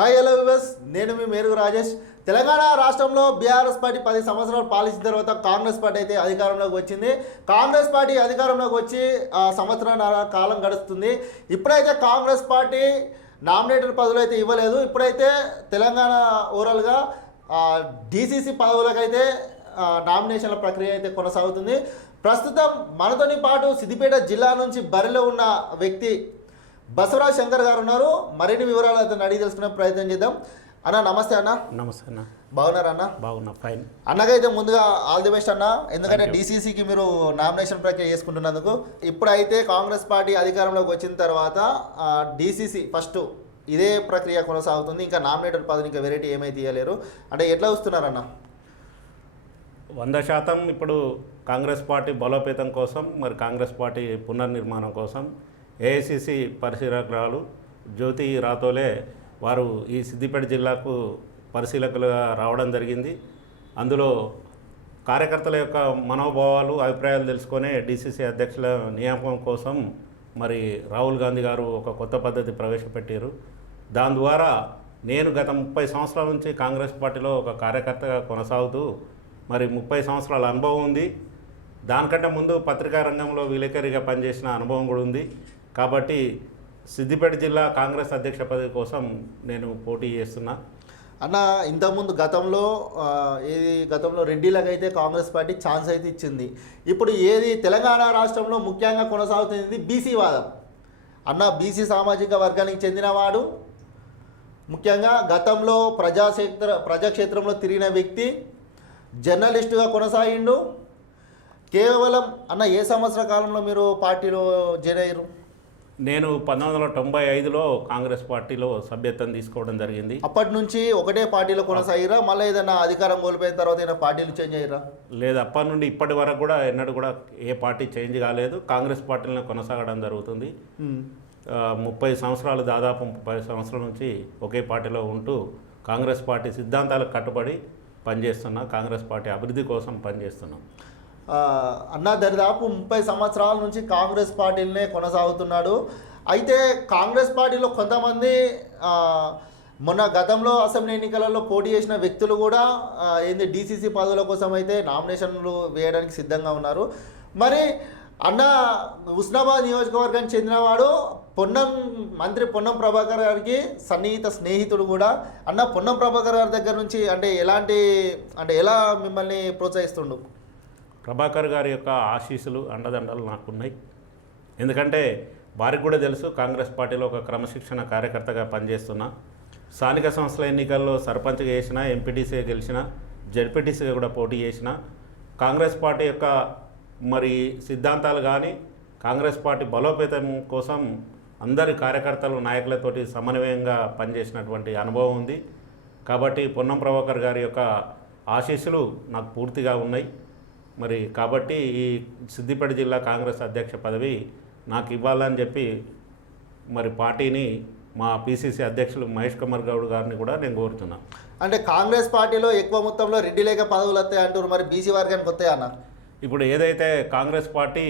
Hi hello వివస్ నేను మీ మేరుగు రాజేష్. తెలంగాణ రాష్ట్రంలో BRS party పది సంవత్సరాలు పాలించిన తర్వాత కాంగ్రెస్ పార్టీ అయితే అధికారంలోకి వచ్చింది. కాంగ్రెస్ పార్టీ అధికారంలోకి వచ్చి ఆ, సంవత్సరాల కాలం గడుస్తుంది. ఇప్పుడైతే కాంగ్రెస్ పార్టీ నామినేటెడ్ పదవులు అయితే ఇవ్వలేదు. ఇప్పుడైతే తెలంగాణ ఓవరాల్గా డీసీసీ పదవులకైతే నామినేషన్ల ప్రక్రియ అయితే కొనసాగుతుంది. ప్రస్తుతం మనతోని పాటు సిద్దిపేట జిల్లా నుంచి బరిలో ఉన్న వ్యక్తి బసవరాజ్ శంకర్ గారు ఉన్నారు. మరిన్ని వివరాలు అతను అడిగి తెలుసుకునే ప్రయత్నం చేద్దాం. అన్న నమస్తే అన్న. నమస్తే అన్న. బాగున్నారా అన్న? బాగున్నా ఫైన్. అన్నకైతే ముందుగా ఆల్ ది బెస్ట్ అన్న. ఎందుకంటే డీసీసీకి మీరు నామినేషన్ ప్రక్రియ చేసుకుంటున్నందుకు. ఇప్పుడైతే కాంగ్రెస్ పార్టీ అధికారంలోకి వచ్చిన తర్వాత డీసీసీ ఫస్ట్ ఇదే ప్రక్రియ కొనసాగుతుంది. ఇంకా నామినేటెడ్ పదవి ఇంకా వెరైటీ ఏమైతే తీయలేరు. అంటే ఎట్లా వస్తున్నారన్న వంద శాతం ఇప్పుడు కాంగ్రెస్ పార్టీ బలోపేతం కోసం మరి కాంగ్రెస్ పార్టీ పునర్నిర్మాణం కోసం ఏఐసిసి పరిశీలకురాలు జ్యోతి రాతోలే వారు ఈ సిద్దిపేట జిల్లాకు పరిశీలకులుగా రావడం జరిగింది. అందులో కార్యకర్తల యొక్క మనోభావాలు అభిప్రాయాలు తెలుసుకొని డిసిసి అధ్యక్షుల నియామకం కోసం మరి రాహుల్ గాంధీ గారు ఒక కొత్త పద్ధతి ప్రవేశపెట్టారు. దాని ద్వారా నేను గత ముప్పై సంవత్సరాల నుంచి కాంగ్రెస్ పార్టీలో ఒక కార్యకర్తగా కొనసాగుతూ మరి ముప్పై సంవత్సరాల అనుభవం ఉంది. దానికంటే ముందు పత్రికా రంగంలో విలేకరిగా పనిచేసిన అనుభవం కూడా ఉంది. కాబట్టి సిద్దిపేట జిల్లా కాంగ్రెస్ అధ్యక్ష పదవి కోసం నేను పోటీ చేస్తున్నా. అన్న ఇంతకుముందు గతంలో ఏది గతంలో రెడ్డిలకైతే కాంగ్రెస్ పార్టీ ఛాన్స్ అయితే ఇచ్చింది. ఇప్పుడు ఏది తెలంగాణ రాష్ట్రంలో ముఖ్యంగా కొనసాగుతుంది బీసీ వాదం. అన్న బీసీ సామాజిక వర్గానికి చెందినవాడు ముఖ్యంగా గతంలో ప్రజాక్షేత్ర ప్రజాక్షేత్రంలో తిరిగిన వ్యక్తి జర్నలిస్టుగా కొనసాగిండు. కేవలం అన్న ఏ సంవత్సర కాలంలో మీరు పార్టీలో జాయిన్ అయ్యారు? నేను పంతొమ్మిది వందల తొంభై ఐదులో కాంగ్రెస్ పార్టీలో సభ్యత్వం తీసుకోవడం జరిగింది. అప్పటి నుంచి ఒకటే పార్టీలో కొనసాగిరా? మళ్ళీ ఏదైనా అధికారం కోల్పోయిన తర్వాత ఏదైనా పార్టీలు చేంజ్ అయ్యారా? లేదు అప్పటి నుండి ఇప్పటి వరకు కూడా ఎన్నడూ కూడా ఏ పార్టీ చేంజ్ కాలేదు. కాంగ్రెస్ పార్టీలో కొనసాగడం జరుగుతుంది. ముప్పై సంవత్సరాలు దాదాపు ముప్పై సంవత్సరాల నుంచి ఒకే పార్టీలో ఉంటూ కాంగ్రెస్ పార్టీ సిద్ధాంతాలకు కట్టుబడి పనిచేస్తున్నా కాంగ్రెస్ పార్టీ అభివృద్ధి కోసం పనిచేస్తున్నాం. అన్న దరిదాపు ముప్పై సంవత్సరాల నుంచి కాంగ్రెస్ పార్టీలనే కొనసాగుతున్నాడు. అయితే కాంగ్రెస్ పార్టీలో కొంతమంది మొన్న గతంలో అసెంబ్లీ ఎన్నికలలో పోటీ చేసిన వ్యక్తులు కూడా ఏంది డీసీసీ పదవుల కోసం అయితే నామినేషన్లు వేయడానికి సిద్ధంగా ఉన్నారు. మరి అన్న హుస్నాబాద్ నియోజకవర్గానికి చెందినవాడు పొన్నం మంత్రి పొన్నం ప్రభాకర్ గారికి సన్నిహిత స్నేహితుడు కూడా. అన్న పొన్నం ప్రభాకర్ గారి దగ్గర నుంచి అంటే ఎలాంటి అంటే ఎలా మిమ్మల్ని ప్రోత్సహిస్తుండు? ప్రభాకర్ గారి యొక్క ఆశీస్సులు అండదండలు నాకున్నాయి. ఎందుకంటే వారికి కూడా తెలుసు కాంగ్రెస్ పార్టీలో ఒక క్రమశిక్షణ కార్యకర్తగా పనిచేస్తున్నా. స్థానిక సంస్థల ఎన్నికల్లో సర్పంచ్గా చేసిన ఎంపీటీసీగా గెలిచిన జడ్పీటీసీగా కూడా పోటీ చేసిన కాంగ్రెస్ పార్టీ యొక్క మరి సిద్ధాంతాలు కానీ కాంగ్రెస్ పార్టీ బలోపేతం కోసం అందరి కార్యకర్తలు నాయకులతోటి సమన్వయంగా పనిచేసినటువంటి అనుభవం ఉంది. కాబట్టి పొన్నం ప్రభాకర్ గారి యొక్క ఆశీస్సులు నాకు పూర్తిగా ఉన్నాయి. మరి కాబట్టి ఈ సిద్దిపేట జిల్లా కాంగ్రెస్ అధ్యక్ష పదవి నాకు ఇవ్వాలని చెప్పి మరి పార్టీని మా పిసిసి అధ్యక్షులు మహేష్ కుమార్ గౌడ్ గారిని కూడా నేను కోరుతున్నాను అంటే కాంగ్రెస్ పార్టీలో ఎక్కువ మొత్తంలో రెడ్డి లేక పదవులు వస్తాయి అంటారు మరి బీసీ వర్గానికి వస్తాయి అన్న? ఇప్పుడు ఏదైతే కాంగ్రెస్ పార్టీ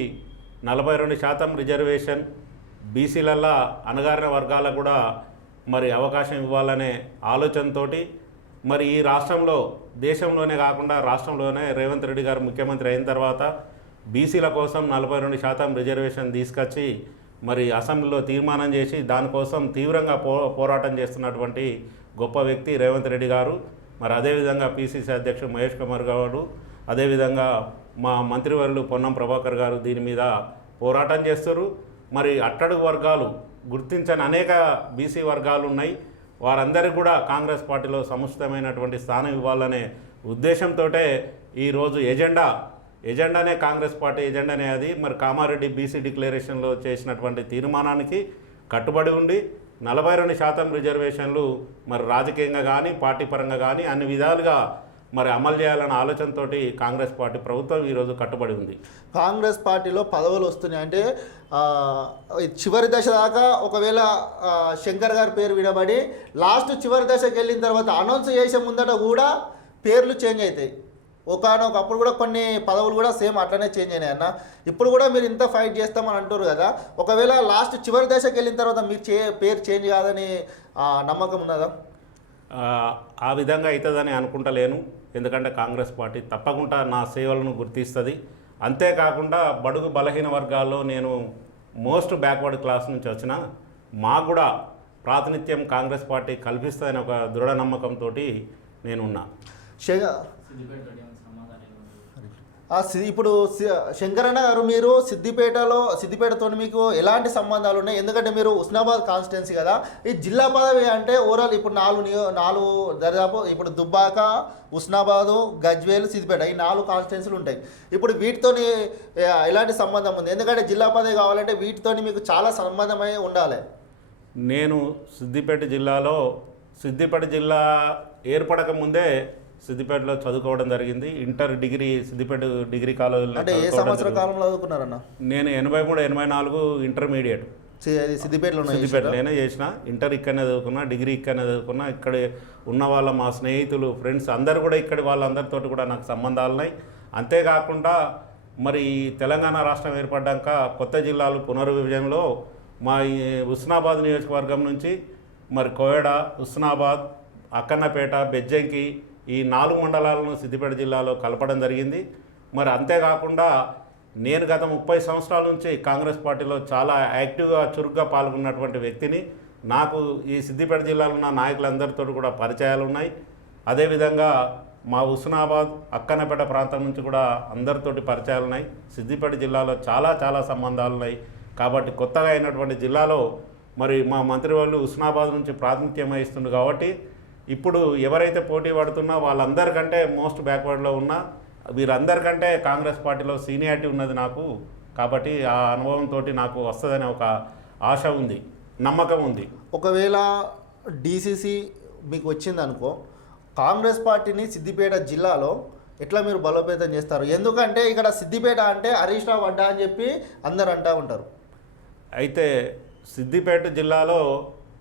నలభై రెండు శాతం రిజర్వేషన్ బీసీలల్లా అణగారిన వర్గాలకు కూడా మరి అవకాశం ఇవ్వాలనే ఆలోచనతోటి మరి ఈ రాష్ట్రంలో దేశంలోనే కాకుండా రాష్ట్రంలోనే రేవంత్ రెడ్డి గారు ముఖ్యమంత్రి అయిన తర్వాత బీసీల కోసం నలభై రెండు శాతం రిజర్వేషన్ తీసుకొచ్చి మరి అసెంబ్లీలో తీర్మానం చేసి దానికోసం తీవ్రంగా పో పోరాటం చేస్తున్నటువంటి గొప్ప వ్యక్తి రేవంత్ రెడ్డి గారు. మరి అదేవిధంగా పిసిసి అధ్యక్షుడు మహేష్ కుమార్ గారు అదేవిధంగా మా మంత్రివర్యులు పొన్నం ప్రభాకర్ గారు దీని మీద పోరాటం చేస్తారు. మరి అట్టడుగు వర్గాలు గుర్తించని అనేక బీసీ వర్గాలు ఉన్నాయి. వారందరికీ కూడా కాంగ్రెస్ పార్టీలో సముచితమైనటువంటి స్థానం ఇవ్వాలనే ఉద్దేశంతో ఈరోజు ఎజెండా ఎజెండానే కాంగ్రెస్ పార్టీ ఎజెండానే అది. మరి కామారెడ్డి బీసీ డిక్లరేషన్లో చేసినటువంటి తీర్మానానికి కట్టుబడి ఉండి నలభై రెండు శాతం రిజర్వేషన్లు మరి రాజకీయంగా కానీ పార్టీ పరంగా కానీ అన్ని విధాలుగా మరి అమలు చేయాలన్న ఆలోచనతోటి కాంగ్రెస్ పార్టీ ప్రభుత్వం ఈరోజు కట్టుబడి ఉంది. కాంగ్రెస్ పార్టీలో పదవులు వస్తున్నాయి. అంటే చివరి దశ దాకా ఒకవేళ శంకర్ గారి పేరు వినబడి లాస్ట్ చివరి దశకి వెళ్ళిన తర్వాత అనౌన్స్ చేసే ముందట కూడా పేర్లు చేంజ్ అవుతాయి. ఒకనొకప్పుడు కూడా కొన్ని పదవులు కూడా సేమ్ అట్లనే చేంజ్ అయినాయి అన్న. ఇప్పుడు కూడా మీరు ఇంత ఫైట్ చేస్తామని అంటారు కదా. ఒకవేళ లాస్ట్ చివరి దశకి వెళ్ళిన తర్వాత మీరు చే పేరు చేంజ్ కాదని నమ్మకం ఉన్నదా? ఆ విధంగా అవుతుందని అనుకుంటలేను. ఎందుకంటే కాంగ్రెస్ పార్టీ తప్పకుండా నా సేవలను గుర్తిస్తుంది. అంతేకాకుండా బడుగు బలహీన వర్గాల్లో నేను మోస్ట్ బ్యాక్వర్డ్ క్లాస్ నుంచి వచ్చిన మాకు కూడా ప్రాతినిధ్యం కాంగ్రెస్ పార్టీ కల్పిస్తుందని ఒక దృఢ నమ్మకంతో నేనున్నా. ఇప్పుడు సి- శంకరన్న గారు మీరు సిద్దిపేటలో సిద్దిపేటతో మీకు ఎలాంటి సంబంధాలు ఉన్నాయి? ఎందుకంటే మీరు ఉస్నాబాద్ కాన్స్టిట్యున్సీ కదా. ఈ జిల్లా పదవి అంటే ఓవరాల్ ఇప్పుడు నాలుగు నియో నాలుగు దరిదాపు ఇప్పుడు దుబ్బాక ఉస్నాబాదు గజ్వేల్ సిద్దిపేట ఈ నాలుగు కాన్స్టిట్యున్సీలు ఉంటాయి. ఇప్పుడు వీటితోని ఎలాంటి సంబంధం ఉంది? ఎందుకంటే జిల్లా పదవి కావాలంటే వీటితోని మీకు చాలా సంబంధమై ఉండాలి. నేను సిద్దిపేట జిల్లాలో సిద్దిపేట జిల్లా ఏర్పడక ముందే సిద్దిపేటలో చదువుకోవడం జరిగింది. ఇంటర్ డిగ్రీ సిద్దిపేట డిగ్రీ కాలేజీలో అంటే ఏ సంవత్సర. కాలంలో చదువుకున్నారన్న నేను ఎనభై మూడు ఎనభై నాలుగు ఇంటర్మీడియట్. సిద్దిపేటలో సిద్దిపేటలోనే చేసిన. ఇంటర్ ఇక్కడనే చదువుకున్నా డిగ్రీ ఇక్కడనే చదువుకున్నా. ఇక్కడ ఉన్న వాళ్ళ మా స్నేహితులు ఫ్రెండ్స్ అందరు కూడా ఇక్కడ వాళ్ళందరితోటి కూడా నాకు సంబంధాలు ఉన్నాయి. అంతేకాకుండా మరి తెలంగాణ రాష్ట్రం ఏర్పడ్డాక కొత్త జిల్లాలు పునర్విభజనలో మా ఈ హుస్నాబాద్ నియోజకవర్గం నుంచి మరి కోయడ హుస్నాబాద్ అక్కన్నపేట బెజ్జంకి ఈ నాలుగు మండలాలను సిద్దిపేట జిల్లాలో కలపడం జరిగింది. మరి అంతేకాకుండా నేను గత ముప్పై సంవత్సరాల నుంచి కాంగ్రెస్ పార్టీలో చాలా యాక్టివ్గా చురుగ్గా పాల్గొన్నటువంటి వ్యక్తిని. నాకు ఈ సిద్దిపేట జిల్లాలో ఉన్న నాయకులందరితో కూడా పరిచయాలు ఉన్నాయి. అదేవిధంగా మా హుస్నాబాద్ అక్కనపేట ప్రాంతం నుంచి కూడా అందరితోటి పరిచయాలు ఉన్నాయి. సిద్దిపేట జిల్లాలో చాలా చాలా సంబంధాలు ఉన్నాయి. కాబట్టి కొత్తగా అయినటువంటి జిల్లాలో మరి మా మంత్రి వాళ్ళు హుస్నాబాద్ నుంచి ప్రాతినిధ్యం వహిస్తుంది కాబట్టి ఇప్పుడు ఎవరైతే పోటీ పడుతున్నా వాళ్ళందరికంటే మోస్ట్ బ్యాక్వర్డ్లో ఉన్న వీరందరికంటే కాంగ్రెస్ పార్టీలో సీనియారిటీ ఉన్నది నాకు. కాబట్టి ఆ అనుభవంతో నాకు వస్తుందనే ఒక ఆశ ఉంది నమ్మకం ఉంది. ఒకవేళ డీసీసీ మీకు వచ్చింది అనుకో కాంగ్రెస్ పార్టీని సిద్దిపేట జిల్లాలో ఎట్లా మీరు బలోపేతం చేస్తారు? ఎందుకంటే ఇక్కడ సిద్దిపేట అంటే హరీష్ రావు అడ్డా అని చెప్పి అందరు అంటూ ఉంటారు. అయితే సిద్దిపేట జిల్లాలో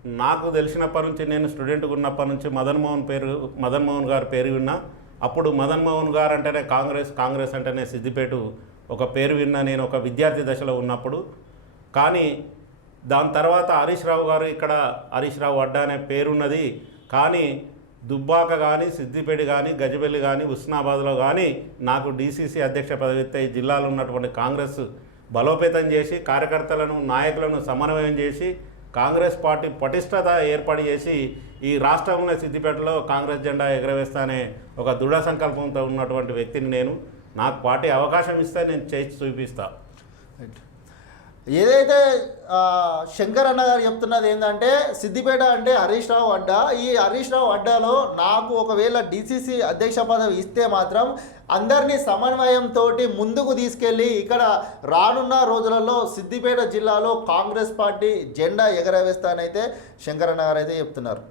నాకు తెలిసినప్పటి నుంచి నేను స్టూడెంట్గా ఉన్నప్పటి నుంచి మదన్ మోహన్ పేరు మదన్ మోహన్ పేరు విన్నా అప్పుడు మదన్ మోహన్ గారు అంటేనే కాంగ్రెస్ కాంగ్రెస్ అంటేనే సిద్దిపేట ఒక పేరు విన్నా నేను ఒక విద్యార్థి దశలో ఉన్నప్పుడు. కానీ దాని తర్వాత హరీష్ రావు గారు ఇక్కడ హరీష్ రావు అడ్డా అనే పేరున్నది. కానీ దుబ్బాక కానీ సిద్దిపేట కానీ గజబెల్లి కానీ ఉస్నాబాద్లో కానీ నాకు డీసీసీ అధ్యక్ష పదవి ఈ జిల్లాలో ఉన్నటువంటి కాంగ్రెస్ బలోపేతం చేసి కార్యకర్తలను నాయకులను సమన్వయం చేసి కాంగ్రెస్ పార్టీ పటిష్టత ఏర్పాటు చేసి ఈ రాష్ట్రంలో సిద్దిపేటలో కాంగ్రెస్ జెండా ఎగరవేస్తానే ఒక దృఢ సంకల్పంతో ఉన్నటువంటి వ్యక్తిని నేను. నాకు పార్టీ అవకాశం ఇస్తే నేను చేసి చూపిస్తాను ఏదైతే శంకర్ అన్న గారు చెప్తున్నది ఏంటంటే సిద్దిపేట అంటే హరీష్ రావు అడ్డా. ఈ హరీష్ రావు అడ్డాలో నాకు ఒకవేళ డీసీసీ అధ్యక్ష పదవి ఇస్తే మాత్రం అందరినీ సమన్వయంతో ముందుకు తీసుకెళ్ళి ఇక్కడ రానున్న రోజులలో సిద్దిపేట జిల్లాలో కాంగ్రెస్ పార్టీ జెండా ఎగరవేస్తానైతే శంకర్ అన్న గారు అయితే చెప్తున్నారు.